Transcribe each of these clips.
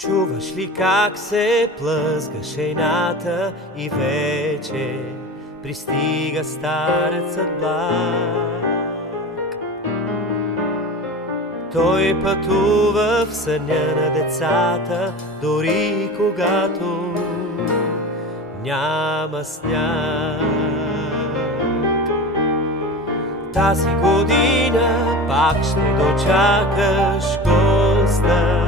Чуваш ли как се плъзга шейната и вече пристига старецът благ? Той пътува в съня на децата, дори когато няма сняг. Тази година пак ще дочакаш госта,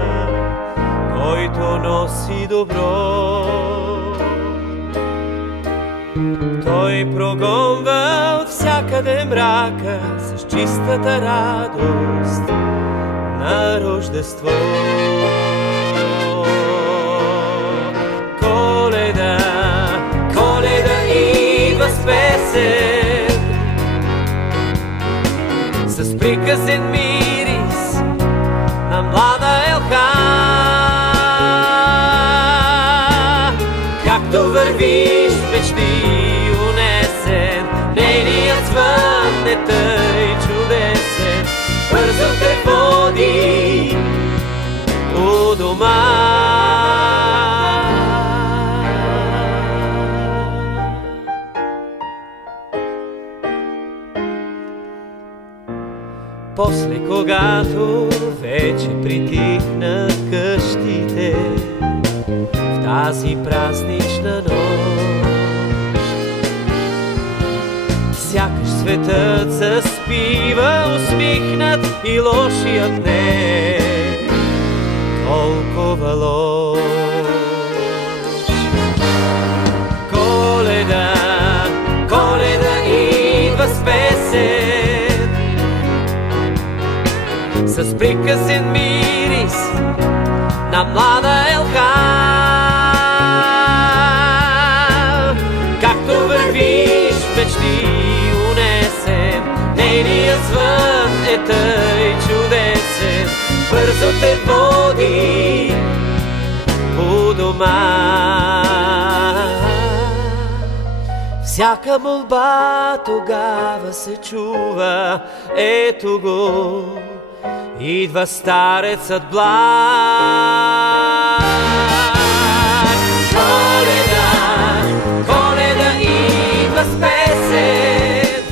който носи добро. Той прогонва от всякъде мрака с чистата радост на Рождество. Коледа, Коледа идва с песен, с приказен мирис на млада елха. Както вървиш мечти унесен, нейният звън е тъй чудесен, бързо те води у дома. После, когато вече притихнат къщите в тази празнична нощ, сякаш светът заспива усмихнат и лошият не е толкова лош. Коледа, Коледа идва с песен, с приказен мирис на млада елха. Както вървиш мечти унесен, нейният звън е тъй чудесен, бързо те води у дома. Всяка молба тогава се чува, ето го, идва старецът благ. Коледа, Коледа идва с песен,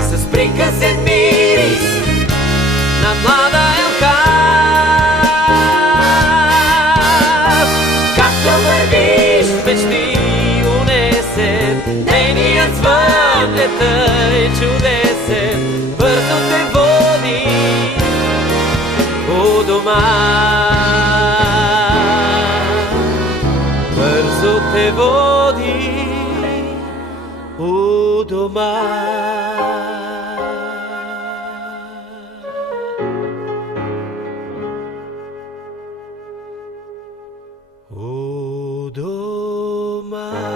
с приказен мирис на млада елха. Както вървиш мечти унесен, нейният звън е тъй чудесен, бързо те води у дома. Бързо те води у дома. У дома.